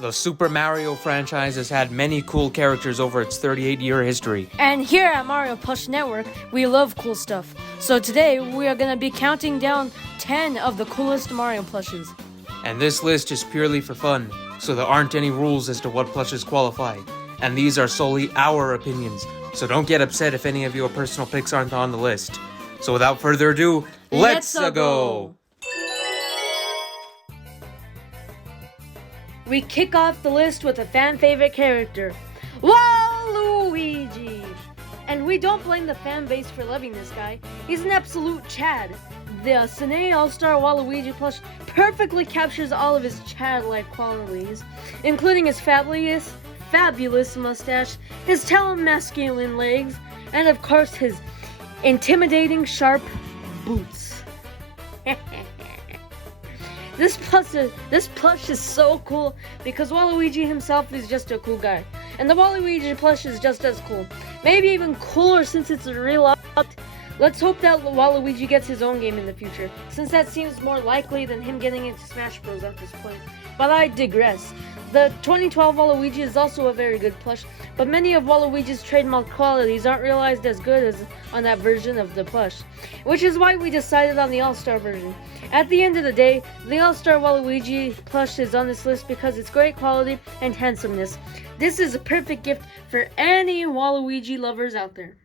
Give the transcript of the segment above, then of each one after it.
The Super Mario franchise has had many cool characters over its 38-year history. And here at Mario Plush Network, we love cool stuff. So today, we are going to be counting down 10 of the coolest Mario plushes. And this list is purely for fun, so there aren't any rules as to what plushes qualify. And these are solely our opinions, so don't get upset if any of your personal picks aren't on the list. So without further ado, let's go! We kick off the list with a fan favorite character, WALUIGI. And we don't blame the fan base for loving this guy. He's an absolute Chad. The Sanei All-Star WALUIGI plush perfectly captures all of his Chad-like qualities, including his fabulous mustache, his talented masculine legs, and of course his intimidating sharp boots. This plush is so cool because WALUIGI himself is just a cool guy. And the WALUIGI plush is just as cool. Maybe even cooler since it's a real object. Let's hope that WALUIGI gets his own game in the future, since that seems more likely than him getting into Smash Bros at this point. But I digress. The 2012 WALUIGI is also a very good plush, but many of WALUIGI's trademark qualities aren't realized as good as on that version of the plush, which is why we decided on the All-Star version. At the end of the day, the All-Star WALUIGI plush is on this list because it's great quality and handsomeness. This is a perfect gift for any WALUIGI lovers out there.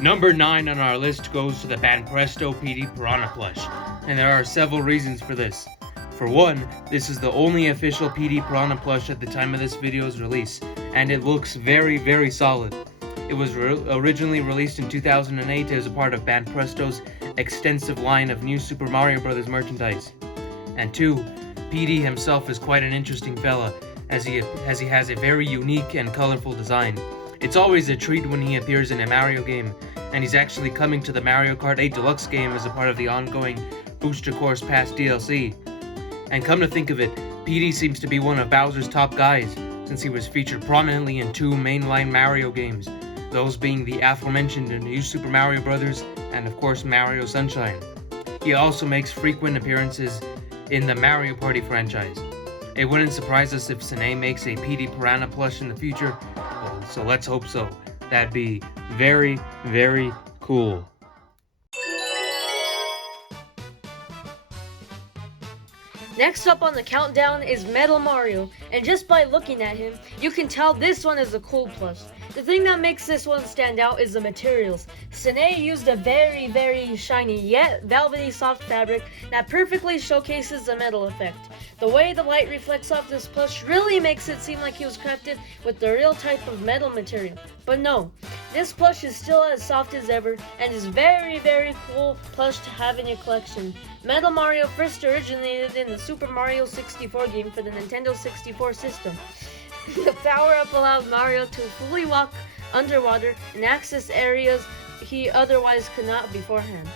Number 9 on our list goes to the Banpresto PETEY Piranha plush, and there are several reasons for this. For one, this is the only official PETEY Piranha plush at the time of this video's release, and it looks very, very solid. It was originally released in 2008 as a part of Banpresto's extensive line of new Super Mario Bros. Merchandise. And 2, PETEY himself is quite an interesting fella, as he has a very unique and colorful design. It's always a treat when he appears in a Mario game, and he's actually coming to the Mario Kart 8 Deluxe game as a part of the ongoing Booster Course Pass DLC. And come to think of it, PETEY seems to be one of Bowser's top guys, since he was featured prominently in 2 mainline Mario games, those being the aforementioned New Super Mario Bros. And of course Mario Sunshine. He also makes frequent appearances in the Mario Party franchise. It wouldn't surprise us if Sanei makes a PETEY Piranha plush in the future, so let's hope so. That'd be very, very cool. Next up on the countdown is Metal Mario, and just by looking at him, you can tell this one is a cool plush. The thing that makes this one stand out is the materials. Sanei used a very, very shiny yet velvety soft fabric that perfectly showcases the metal effect. The way the light reflects off this plush really makes it seem like he was crafted with the real type of metal material. But no, this plush is still as soft as ever and is very, very cool plush to have in your collection. Metal Mario first originated in the Super Mario 64 game for the Nintendo 64 system. The power-up allowed Mario to fully walk underwater and access areas he otherwise could not beforehand.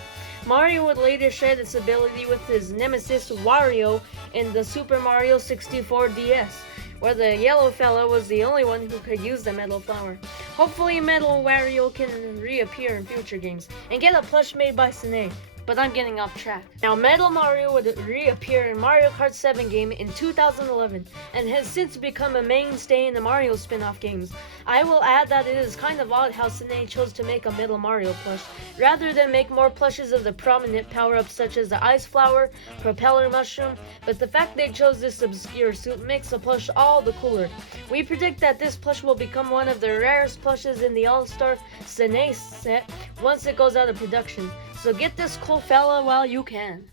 Mario would later share this ability with his nemesis Wario in the Super Mario 64 DS, where the yellow fella was the only one who could use the metal flower. Hopefully Metal Wario can reappear in future games and get a plush made by Sanei. But I'm getting off track. Now, Metal Mario would reappear in Mario Kart 7 game in 2011 and has since become a mainstay in the Mario spin-off games. I will add that it is kind of odd how Sanei chose to make a Metal Mario plush, rather than make more plushes of the prominent power-ups such as the Ice Flower, Propeller Mushroom, but the fact they chose this obscure suit makes the plush all the cooler. We predict that this plush will become one of the rarest plushes in the All-Star Sanei set once it goes out of production. So get this cool fella while you can.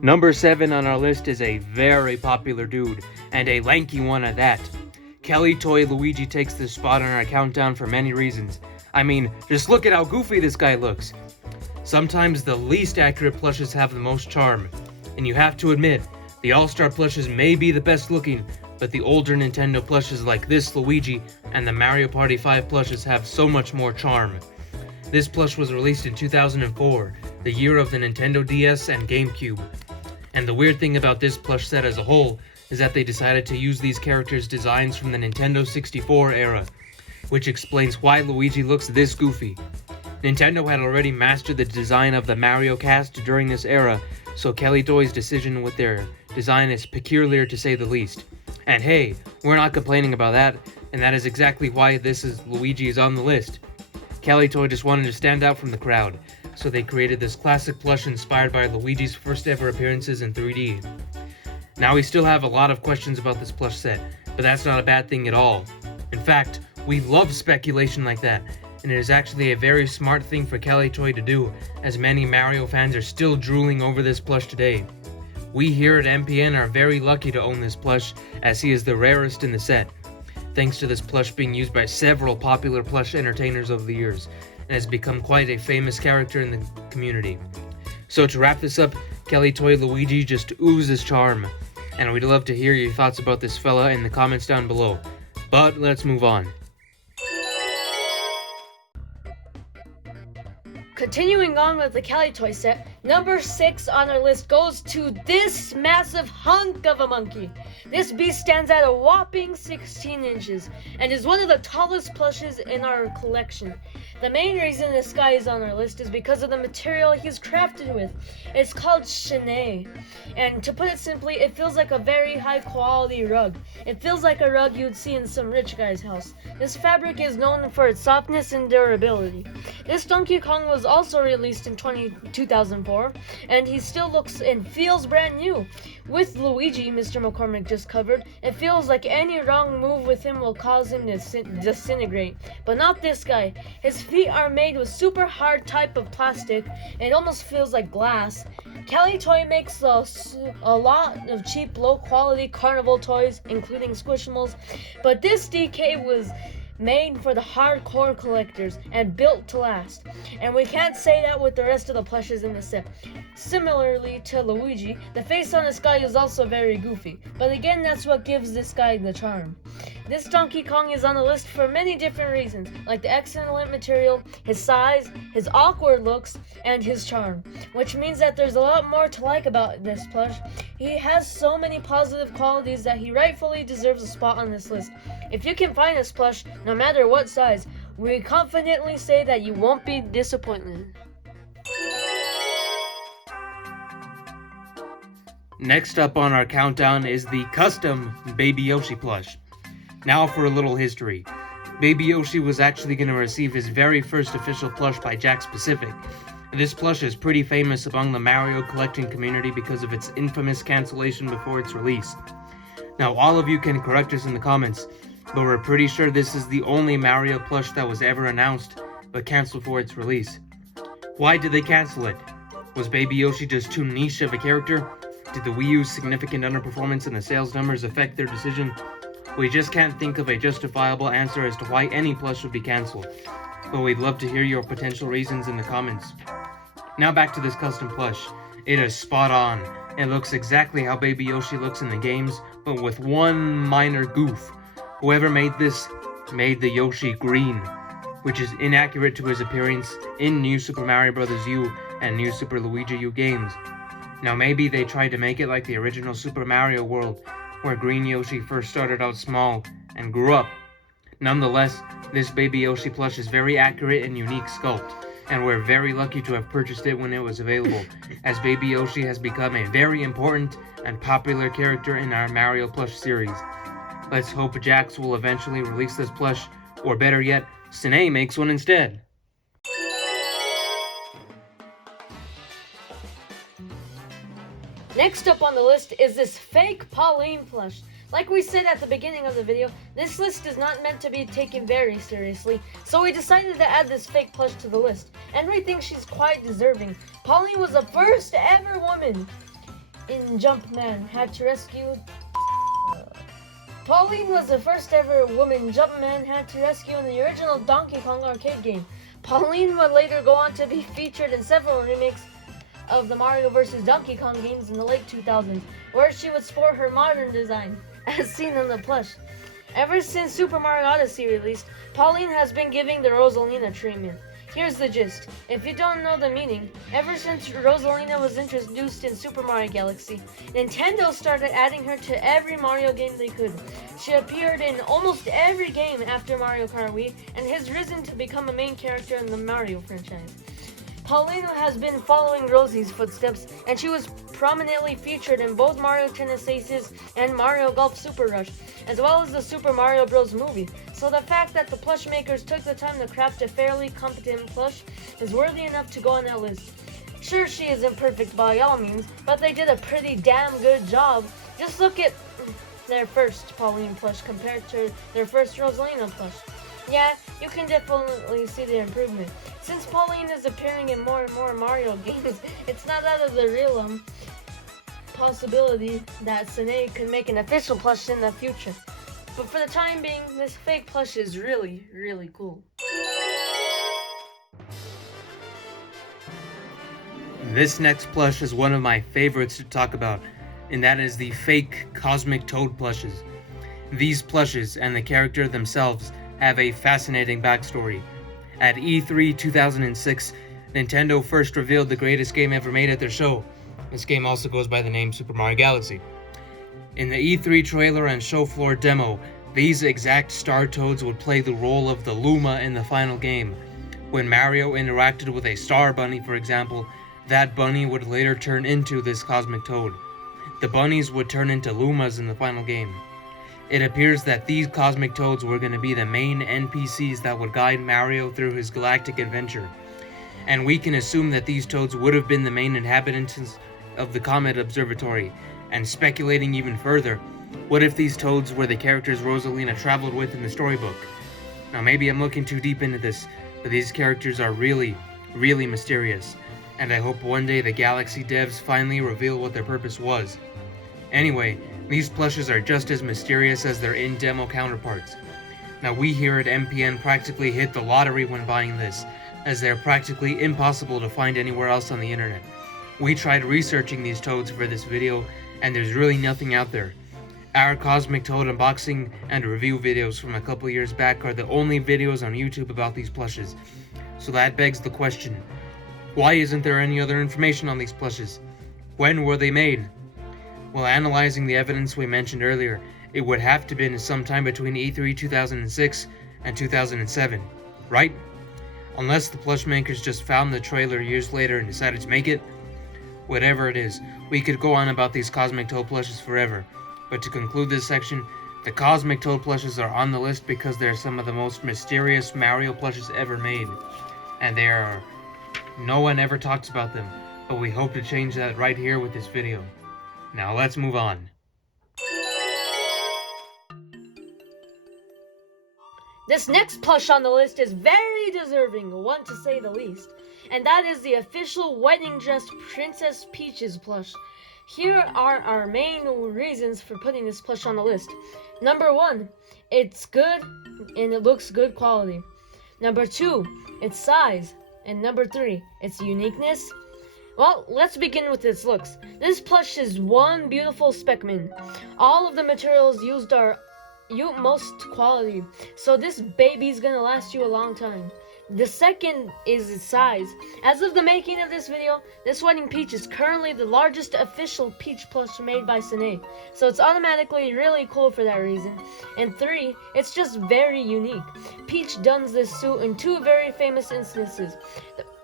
Number 7 on our list is a very popular dude, and a lanky one at that. Kellytoy LUIGI takes this spot on our countdown for many reasons. I mean, just look at how goofy this guy looks. Sometimes the least accurate plushes have the most charm, and you have to admit, the All-Star plushes may be the best looking, but the older Nintendo plushes like this Luigi and the Mario Party 5 plushes have so much more charm. This plush was released in 2004, the year of the Nintendo DS and GameCube. And the weird thing about this plush set as a whole is that they decided to use these characters' designs from the Nintendo 64 era, which explains why Luigi looks this goofy. Nintendo had already mastered the design of the Mario cast during this era, so Kellytoy's decision with their design is peculiar to say the least. And hey, we're not complaining about that, and that is exactly why Luigi is on the list. Kellytoy just wanted to stand out from the crowd, so they created this classic plush inspired by Luigi's first ever appearances in 3D. Now we still have a lot of questions about this plush set, but that's not a bad thing at all. In fact, we love speculation like that, and it is actually a very smart thing for Kellytoy to do, as many Mario fans are still drooling over this plush today. We here at MPN are very lucky to own this plush, as he is the rarest in the set, thanks to this plush being used by several popular plush entertainers over the years, and has become quite a famous character in the community. So to wrap this up, Kellytoy Luigi just oozes charm, and we'd love to hear your thoughts about this fella in the comments down below. But let's move on. Continuing on with the Kellytoy set, number 6 on our list goes to this massive hunk of a monkey. This beast stands at a whopping 16 inches and is one of the tallest plushes in our collection. The main reason this guy is on our list is because of the material he's crafted with. It's called Sanei, and to put it simply, it feels like a very high quality rug. It feels like a rug you'd see in some rich guy's house. This fabric is known for its softness and durability. This Donkey Kong was also released in 2004, and he still looks and feels brand new. With Luigi, Mr. McCormick just covered, it feels like any wrong move with him will cause him to disintegrate. But not this guy. His feet are made with super hard type of plastic, and it almost feels like glass. Kellytoy makes a lot of cheap, low-quality carnival toys, including Squishmallows, but this DK was made for the hardcore collectors and built to last. And we can't say that with the rest of the plushes in the set. Similarly to Luigi, the face on this guy is also very goofy, but again, that's what gives this guy the charm. This Donkey Kong is on the list for many different reasons, like the excellent material, his size, his awkward looks, and his charm, which means that there's a lot more to like about this plush. He has so many positive qualities that he rightfully deserves a spot on this list. If you can find this plush, no matter what size, we confidently say that you won't be disappointed. Next up on our countdown is the custom Baby Yoshi plush. Now for a little history. Baby Yoshi was actually going to receive his very first official plush by Jakks Pacific. This plush is pretty famous among the Mario collecting community because of its infamous cancellation before its release. Now all of you can correct us in the comments, but we're pretty sure this is the only Mario plush that was ever announced but canceled for its release. Why did they cancel it? Was Baby Yoshi just too niche of a character? Did the Wii U's significant underperformance in the sales numbers affect their decision? We just can't think of a justifiable answer as to why any plush would be cancelled, but we'd love to hear your potential reasons in the comments. Now back to this custom plush. It is spot on. It looks exactly how Baby Yoshi looks in the games, but with one minor goof. Whoever made this made the Yoshi green, which is inaccurate to his appearance in New Super Mario Bros. U and New Super Luigi U games. Now maybe they tried to make it like the original Super Mario World, where Green Yoshi first started out small and grew up. Nonetheless, this Baby Yoshi plush is very accurate and unique sculpt, and we're very lucky to have purchased it when it was available, as Baby Yoshi has become a very important and popular character in our Mario plush series. Let's hope Jakks will eventually release this plush, or better yet, Sanei makes one instead. Next up on the list is this fake Pauline plush. Like we said at the beginning of the video, this list is not meant to be taken very seriously, so we decided to add this fake plush to the list, and we think she's quite deserving. Pauline was the first ever woman in Jumpman had to rescue... Pauline was the first ever woman Jumpman had to rescue in the original Donkey Kong arcade game. Pauline would later go on to be featured in several remakes of the Mario vs. Donkey Kong games in the late 2000s, where she would sport her modern design, as seen in the plush. Ever since Super Mario Odyssey released, Pauline has been giving the Rosalina treatment. Here's the gist. If you don't know the meaning, ever since Rosalina was introduced in Super Mario Galaxy, Nintendo started adding her to every Mario game they could. She appeared in almost every game after Mario Kart Wii and has risen to become a main character in the Mario franchise. Pauline has been following Rosie's footsteps, and she was prominently featured in both Mario Tennis Aces and Mario Golf Super Rush, as well as the Super Mario Bros. Movie. So the fact that the plush makers took the time to craft a fairly competent plush is worthy enough to go on that list. Sure, she isn't perfect by all means, but they did a pretty damn good job. Just look at their first Pauline plush compared to their first Rosalina plush. Yeah, you can definitely see the improvement. Since Pauline is appearing in more and more Mario games, it's not out of the realm possibility that Sanei could make an official plush in the future. But for the time being, this fake plush is really, really cool. This next plush is one of my favorites to talk about, and that is the fake Cosmic Toad plushes. These plushes and the character themselves have a fascinating backstory. At E3 2006, Nintendo first revealed the greatest game ever made at their show. This game also goes by the name Super Mario Galaxy. In the E3 trailer and show floor demo, these exact Star Toads would play the role of the Luma in the final game. When Mario interacted with a Star Bunny, for example, that bunny would later turn into this Cosmic Toad. The bunnies would turn into Lumas in the final game. It appears that these Cosmic Toads were going to be the main NPCs that would guide Mario through his galactic adventure. And we can assume that these Toads would have been the main inhabitants of the Comet Observatory. And speculating even further, what if these Toads were the characters Rosalina traveled with in the storybook? Now maybe I'm looking too deep into this, but these characters are really, really mysterious. And I hope one day the Galaxy devs finally reveal what their purpose was. Anyway, these plushes are just as mysterious as their in-demo counterparts. Now we here at MPN practically hit the lottery when buying this, as they are practically impossible to find anywhere else on the internet. We tried researching these Toads for this video, and there's really nothing out there. Our Cosmic Toad unboxing and review videos from a couple years back are the only videos on YouTube about these plushes. So that begs the question, why isn't there any other information on these plushes? When were they made? While analyzing the evidence we mentioned earlier, it would have to have been sometime between E3 2006 and 2007, right? Unless the plush makers just found the trailer years later and decided to make it. Whatever it is, we could go on about these Cosmic Toad plushes forever, but to conclude this section, the Cosmic Toad plushes are on the list because they're some of the most mysterious Mario plushes ever made, and no one ever talks about them, but we hope to change that right here with this video. Now let's move on. This next plush on the list is very deserving, one to say the least, and that is the official wedding dress Princess Peach's plush. Here are our main reasons for putting this plush on the list. Number 1, it's good and it looks good quality. Number 2, its size. And number 3, its uniqueness. Well, let's begin with its looks. This plush is one beautiful specimen. All of the materials used are utmost quality, so this baby's gonna last you a long time. The second is its size. As of the making of this video, this wedding peach is currently the largest official peach plush made by Sanei, so it's automatically really cool for that reason. And 3, it's just very unique. Peach dons this suit in 2 very famous instances.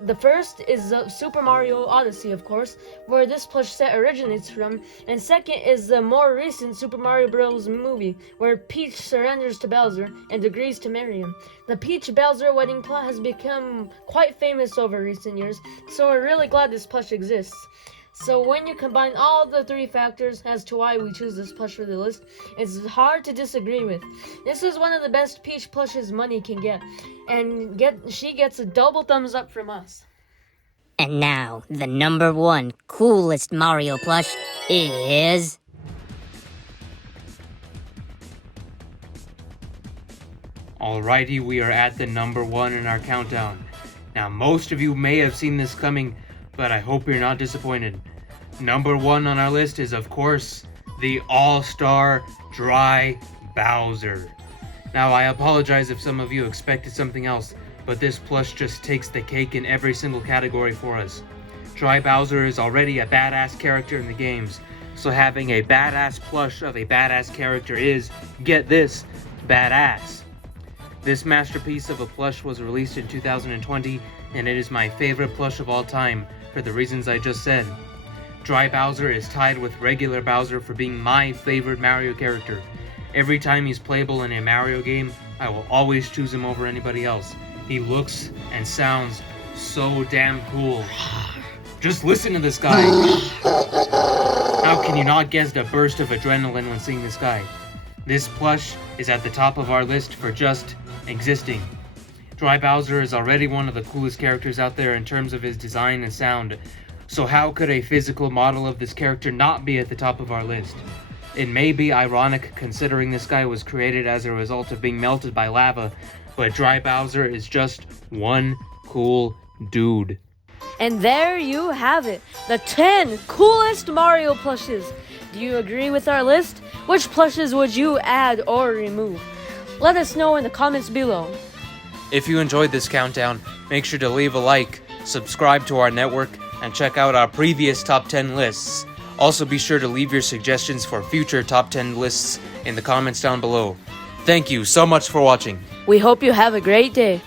The first is Super Mario Odyssey, of course, where this plush set originates from, and second is the more recent Super Mario Bros. Movie, where Peach surrenders to Bowser and agrees to marry him. The Peach-Bowser wedding plot has become quite famous over recent years, so we're really glad this plush exists. So when you combine all the 3 factors as to why we choose this plush for the list, it's hard to disagree with. This is one of the best Peach plushes money can get, and she gets a double thumbs up from us. And now, the number 1 coolest Mario plush is... Alrighty, we are at the number 1 in our countdown. Now, most of you may have seen this coming, but I hope you're not disappointed. Number 1 on our list is, of course, the All-Star Dry Bowser. Now, I apologize if some of you expected something else, but this plush just takes the cake in every single category for us. Dry Bowser is already a badass character in the games, so having a badass plush of a badass character is, get this, badass. This masterpiece of a plush was released in 2020, and it is my favorite plush of all time for the reasons I just said. Dry Bowser is tied with regular Bowser for being my favorite Mario character. Every time he's playable in a Mario game, I will always choose him over anybody else. He looks and sounds so damn cool. Just listen to this guy. How can you not get a burst of adrenaline when seeing this guy? This plush is at the top of our list for just existing. Dry Bowser is already one of the coolest characters out there in terms of his design and sound, so how could a physical model of this character not be at the top of our list? It may be ironic considering this guy was created as a result of being melted by lava, but Dry Bowser is just one cool dude. And there you have it, the 10 coolest Mario plushes. Do you agree with our list? Which plushes would you add or remove? Let us know in the comments below. If you enjoyed this countdown, make sure to leave a like, subscribe to our network, and check out our previous top 10 lists. Also be sure to leave your suggestions for future top 10 lists in the comments down below. Thank you so much for watching. We hope you have a great day.